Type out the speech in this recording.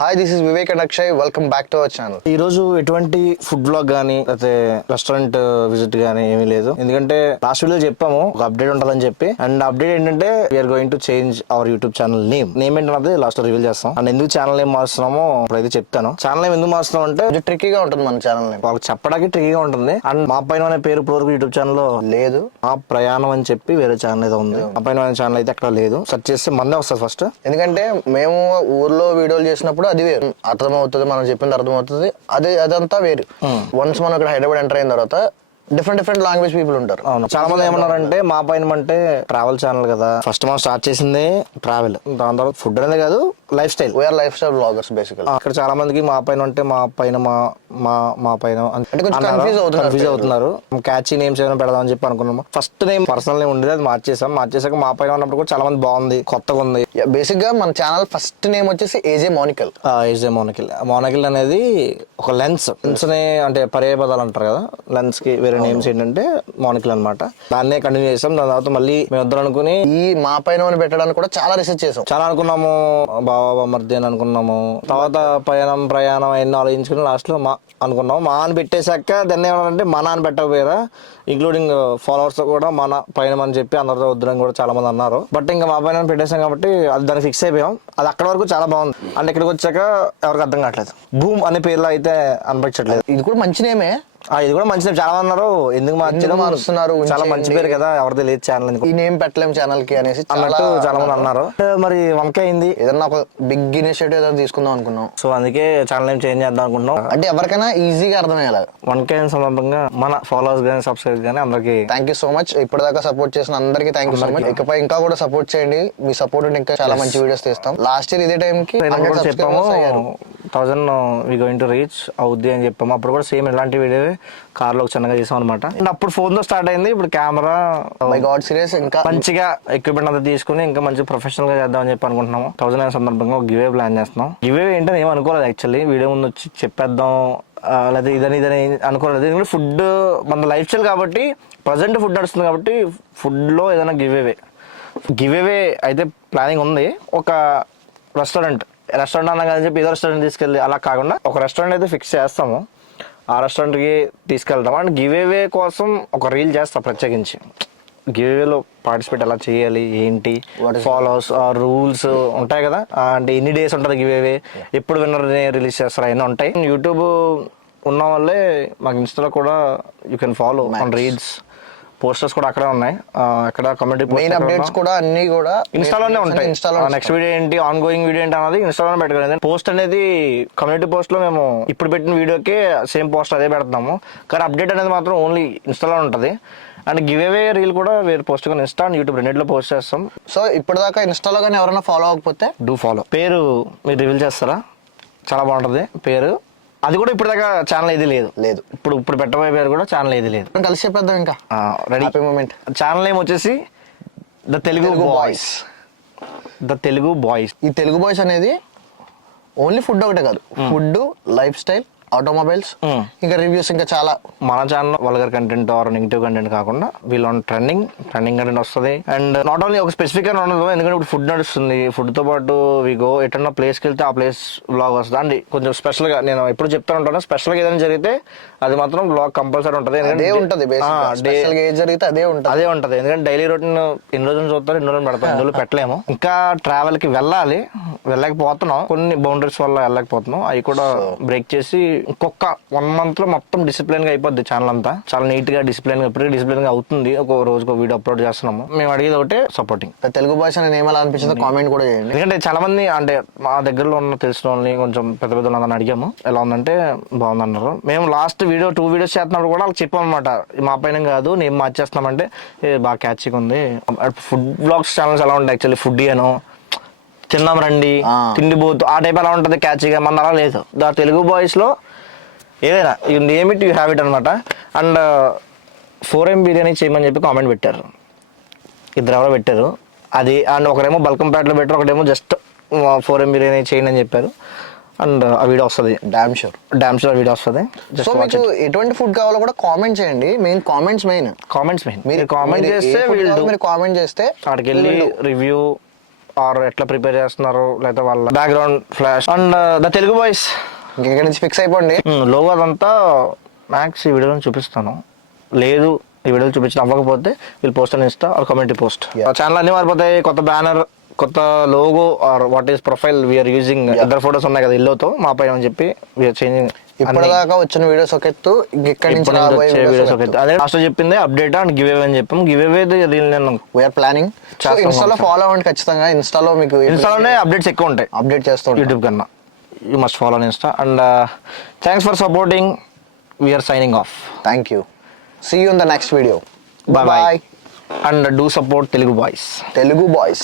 Hi, this is Vivek and Akshay. Welcome back to our channel. ఈ రోజు ఎటువంటి ఫుడ్ బ్లాగ్ గానీ లేకపోతే రెస్టారెంట్ విజిట్ గానీ ఏమీ లేదు. ఎందుకంటే లాస్ట్ వీడియో చెప్పాము ఒక అప్డేట్ ఉంటుందని చెప్పి. అండ్ అప్డేట్ ఏంటంటే we're going to change our YouTube channel name ఏంటన్నది లాస్ట్ లో రివీల్ చేస్తాం. అండ్ ఎందుకు ఛానల్ నేమ్ మారుస్తున్నామో ఇప్పుడైతే చెప్తాను. ఛానల్ నేమ్ ఎందుకు మారుస్తున్నాం అంటే ట్రిక్కీగా ఉంటుంది మన ఛానల్ నేమ్. వాళ్ళకి చెప్పడానికి ట్రిక్కీగా ఉంటుంది. అండ్ మా పైన అనే పేరు ఇప్పుడు యూట్యూబ్ ఛానల్ లో లేదు. మా ప్రయాణం అని చెప్పి వేరే ఛానల్ అయితే ఉంది. మా పైన ఛానల్ అయితే ఎక్కడ లేదు. సెర్చ్ చేస్తే మందే వస్తుంది ఫస్ట్. ఎందుకంటే మేము ఊర్లో వీడియోలు చేసినప్పుడు అది వేరు అర్థమవుతుంది, మనం చెప్పింది అర్థమవుతుంది. అదంతా వేరు. వన్స్ మనం ఇక్కడ హైదరాబాద్ ఎంటర్ అయిన తర్వాత డిఫరెంట్ లాంగ్వేజ్ పీపుల్ ఉంటారు. చాలా మంది ఏమన్నారంటే మా పైన అంటే ట్రావెల్ ఛానల్ కదా, ఫస్ట్ మనం స్టార్ట్ చేసింది ట్రావెల్, దాని తర్వాత ఫుడ్ అనేది కాదు lifestyle. We're lifestyle bloggers basically. ఇక్కడ చాలా మందికి మా పైన అంటే మా పైన అంటే కొంచెం కన్ఫ్యూజ్ అవుతున్నారు. క్యాచీ నేమ్స్ ఏమైనా పెడదామని చెప్పి అనుకున్నాము. ఫస్ట్ నేమ్ పర్సనల్ నేమ్ ఉండేది, అది మార్చేసాక మా పైన ఉన్నప్పుడు కూడా చాలా మంది బాగుంది, కొత్తగా ఉంది. బేసిక్ గా మన ఛానల్ ఫస్ట్ నేమ్ వచ్చేసి ఏజే మోనికల్. మోనికల్ అనేది ఒక లెన్స్ ని అంటే పర్యాయ పదాలు అంటారు కదా, లెన్స్ కి వేరే నేమ్స్ ఏంటంటే మోనికల్ అనమాట. దాన్నే కంటిన్యూ చేసాం. దాని తర్వాత మళ్ళీ మేము వద్దరు అనుకుని ఈ మా పైన పెట్టడానికి కూడా చాలా రీసెర్చ్ చేసాం. చాలా అనుకున్నాము, బాబా మర్ది అని అనుకున్నాము. తర్వాత ప్రయాణం అయిన ఆలోచించుకుని లాస్ట్ లో మా అనుకున్నాము. మా అని పెట్టేశాక దాన్ని ఏమన్నారంటే మన అని పెట్టకపోయారా, ఇంక్లూడింగ్ ఫాలోవర్స్ కూడా మన పైన అని చెప్పి అందరితో వద్దని కూడా చాలా మంది అన్నారు. బట్ ఇంకా మా పైన పెట్టేసాం కాబట్టి అది దాన్ని ఫిక్స్ అయిపోయాం. అది అక్కడ వరకు చాలా బాగుంది. అండ్ ఇక్కడికి వచ్చాక ఎవరికి అర్థం కావట్లేదు, భూమ్ అనే పేర్లో అయితే అనిపించట్లేదు. ఇది కూడా మంచి నేమే. ఇది కూడా మంచిది. చాలా మంది అన్నారు ఎందుకు మారుస్తున్నారు, చాలా మంచి పేరు కదా, ఎవరిది లేదు ఛానల్, ఈ నేమ్ పెట్టలేం ఛానల్ కి అనేసి అన్నట్టు చాలా మంది అన్నారు. మరి వంకాయ అయింది, ఏదన్నా ఒక బిగ్ ఇనిషియేటివ్ ఏదైనా తీసుకుందాం అనుకున్నాం. సో అందుకే ఛానల్ నేమ్ చేంజ్ చేద్దాం అనుకున్నాం. అంటే ఎవరికైనా ఈజీగా అర్థమయ్యేలా వంకాయ సందర్భంగా మన ఫాలోవర్స్ గానీ సబ్స్క్రైబర్స్ గానీ అందరికి థ్యాంక్ యూ సో మచ్. ఇప్పటిదాకా సపోర్ట్ చేసిన అందరికి థ్యాంక్ యూ సో మచ్. ఇకపై ఇంకా కూడా సపోర్ట్ చేయండి. మీ సపోర్ట్ ఇంకా చాలా మంచి వీడియోస్ తీస్తాం. లాస్ట్ ఇయర్ ఇదే టైం కి చెప్పాము 1000 వి గోయింగ్ టు రీచ్ అవుద్ది అని చెప్పాము. అప్పుడు కూడా సేమ్ ఇలాంటి వీడియో కార్ లో చిన్నగా చేసాం అనమాట. అండ్ అప్పుడు ఫోన్ తో స్టార్ట్ అయింది. ఇప్పుడు కెమెరా సీరియస్ ఇంకా మంచిగా ఎక్విప్మెంట్ అంతా తీసుకుని ఇంకా మంచి ప్రొఫెషనల్ గా చేద్దాం అని చెప్పి అనుకుంటున్నాము. 1000 సందర్భంగా ఒక గివ్ అవే ప్లాన్ చేస్తున్నాం. గివ్ అవే ఏంటని ఏం అనుకోలేదు యాక్చువల్లీ. వీడియో ముందు వచ్చి చెప్పేద్దాం లేదా ఇదని అనుకోలేదు. ఎందుకంటే ఫుడ్ మన లైఫ్ స్టైల్ కాబట్టి, ప్రజెంట్ ఫుడ్ నడుస్తుంది కాబట్టి ఫుడ్ లో ఏదైనా గివ్ అవే అయితే ప్లానింగ్ ఉంది. ఒక రెస్టారెంట్ అన్నా కానీ చెప్పి ఏదో రెస్టారెంట్ తీసుకెళ్ళి అలా కాకుండా ఒక రెస్టారెంట్ అయితే ఫిక్స్ చేస్తాము. ఆ రెస్టారెంట్కి తీసుకెళ్తాం. అండ్ గివ్ అవే కోసం ఒక రీల్ చేస్తాం ప్రత్యేకించి. గివ్ అవేలో పార్టిసిపేట్ ఎలా చేయాలి, ఏంటి ఫాలోవర్స్ రూల్స్ ఉంటాయి కదా, అంటే ఎన్ని డేస్ ఉంటుంది గివ్ అవే, ఎప్పుడు విన్నర్ని రిలీజ్ చేస్తారు, అవన్నీ ఉంటాయి. యూట్యూబ్ ఉన్న వాళ్ళే మాకు ఇన్స్టాలో కూడా you can follow on reels. Posters కూడా అక్కడే ఉన్నాయి. అక్కడ కమ్యూనిటీ మెయిన్ అప్డేట్స్ కూడా అన్ని కూడా ఇన్స్టాలోనే ఉంటాయి. నెక్స్ట్ వీడియో ఏంటి, ఆన్ గోయింగ్ వీడియో ఏంటి అన్నది ఇన్స్టాలోనే పెట్టుకోలేదు. పోస్ట్ అనేది కమ్యూనిటీ పోస్ట్ లో మేము ఇప్పుడు పెట్టిన వీడియోకి సేమ్ పోస్ట్ అదే పెడతాము. కానీ అప్డేట్ అనేది మాత్రం ఓన్లీ ఇన్స్టాలో ఉంటుంది. అండ్ గివ్ అవే రీల్ కూడా వేరే పోస్ట్ కానీ ఇన్స్టా అండ్ యూట్యూబ్ రెండింటిలో పోస్ట్ చేస్తాం. సో ఇప్పటిదాకా ఇన్స్టాలో కానీ ఎవరైనా ఫాలో అవ్వకపోతే డూ ఫాలో. పేరు మీరు రివీల్ చేస్తారా? చాలా బాగుంటుంది పేరు. అది కూడా ఇప్పుడు దాకా ఛానల్ ఏది లేదు. ఇప్పుడు పెట్టబోయే పేరు కూడా ఛానల్ ఏది లేదు. కలిసి చెప్పేద్దాం. ఇంకా రెడీ మూమెంట్. ఛానల్ నేమ్ వచ్చేసి ద తెలుగు బాయ్స్. ఈ తెలుగు బాయ్స్ అనేది ఓన్లీ ఫుడ్ ఒకటే కాదు, ఫుడ్, లైఫ్ స్టైల్, ఆటోమొబైల్స్, ఇంకా రివ్యూస్, ఇంకా చాలా. మన channel vulgar content or negative content కాకుండా వీళ్ళు ట్రెండింగ్ కంటెంట్ వస్తుంది. అండ్ నాట్ ఓన్లీ ఒక స్పెసిఫిక్ గా ఉండదు, ఎందుకంటే ఇప్పుడు ఫుడ్ నడుస్తుంది. ఫుడ్ తో పాటు విగో ఎటన్నా ప్లేస్కి వెళ్తే ఆ ప్లేస్ బ్లాగ్ వస్తుంది. అండ్ కొంచెం స్పెషల్ గా నేను ఎప్పుడు చెప్తా ఉంటాను, స్పెషల్ గా ఏదైనా జరిగితే అది మాత్రం బ్లాగ్ కంపల్సరీ ఉంటుంది. అదే ఉంటుంది. ఎందుకంటే డైలీ రొటీన్ ఎన్ని రోజులు చూస్తారు, ఎన్ని రోజులు పెడతాం, ఎన్ని రోజులు పెట్టలేము. ఇంకా ట్రావెల్ కి వెళ్ళలేకపోతున్నాం, కొన్ని బౌండరీస్ వల్ల వెళ్ళలేకపోతున్నాం. అవి కూడా బ్రేక్ చేసి ఇంకొక 1 month లో మొత్తం డిసిప్లిన్ గా అయిపోద్ది ఛానల్ అంతా. చాలా నీట్ గా డిసిప్లిన్ గా ఇప్పటికీ డిసిప్లిన్ గా అవుతుంది. ఒక రోజుకు వీడియో అప్లోడ్ చేస్తున్నాము. మేము అడిగేది ఒకటే సపోర్టింగ్. తెలుగు భాష ఏమలా అనిపించిందో కామెంట్ కూడా చేయండి. ఎందుకంటే చాలా మంది అంటే మా దగ్గరలో ఉన్న తెలిసిన వాళ్ళని కొంచెం పెద్ద వాళ్ళని అడిగాము, ఎలా ఉందంటే బాగుందన్నారు. మేము లాస్ట్ 2 వీడియోస్ చేస్తున్నప్పుడు కూడా వాళ్ళకి చెప్పాం అనమాట, మా పైన కాదు నేను మార్చేస్తున్నామంటే బాగా క్యాచ్గా ఉంది. ఫుడ్ బ్లాగ్స్ ఛానల్స్ ఎలా ఉంటాయి యాక్చువల్లీ, ఫుడ్ అను తిన్నాం రండి, తిండిపోతు ఆ టైప్ ఎలా ఉంటుంది క్యాచ్గా. మన అలా లేదు. దా తెలుగు బాయ్స్ లో ఏదైనా you name it, you have it అనమాట. అండ్ 4M బిర్యానీ చేయమని చెప్పి కామెంట్ పెట్టారు, ఇద్దరు ఎవరో పెట్టారు అది. అండ్ ఒకరేమో బల్కంపేటలో పెట్టారు, ఒకటేమో జస్ట్ 4M బిర్యానీ చేయండి అని చెప్పారు. అండ్ ఆ వీడియో వస్తుంది, డామ్ షూర్ వీడియో వస్తుంది. సో మీకు ఎటువంటి ఫుడ్ కావాలో కూడా కామెంట్ చేయండి. Comments main. మీరు కామెంట్ చేస్తే మీరు కామెంట్ చేస్తే అక్కడికి వెళ్ళి రివ్యూ ఆర్ ఎట్లా ప్రిపేర్ చేస్తున్నారు లేదా వాళ్ళ background flash and the Telugu boys ఇక్కడ నుంచి ఫిక్స్ అయిపోండి. లోగో అదంతా మ్యాక్స్ ఈ వీడియోలో చూపిస్తాను. లేదు ఈ వీడియోలో చూపించిన అవ్వకపోతే వీళ్ళు పోస్ట్ అని insta or community post. Channel అన్ని మారిపోతాయి. కొత్త బ్యానర్, కొత్త logo or what is profile we're using. ఇద్దరు ఫోటోస్ ఉన్నాయి కదా ఇల్లుతో మా పైన అని చెప్పి వీఆర్ చేంజింగ్. ఇప్పటిదాకా వచ్చిన వీడియోస్ ఒక ఎత్తు, ఇక్కడ నుంచి రాబోయే వీడియోస్ ఒక ఎత్తు. అదే లాస్ట్ చెప్పింది అప్డేట్ అండ్ గివ్ అవే అని చెప్పాం. గివ్ అవే నేను వీఆర్ ప్లానింగ్. ఇన్స్టాలో ఫాలో అవ్వండి ఖచ్చితంగా. ఇన్స్టాలో మీకు ఇన్స్టాలోనే అప్డేట్స్ ఎక్కువ ఉంటాయి అప్డేట్ చేస్తూ యూట్యూబ్ కన్నా. You must follow on insta and thanks for supporting. We're signing off. Thank you. See you in the next video. Bye bye. And do support Telugu Boys. Telugu Boys.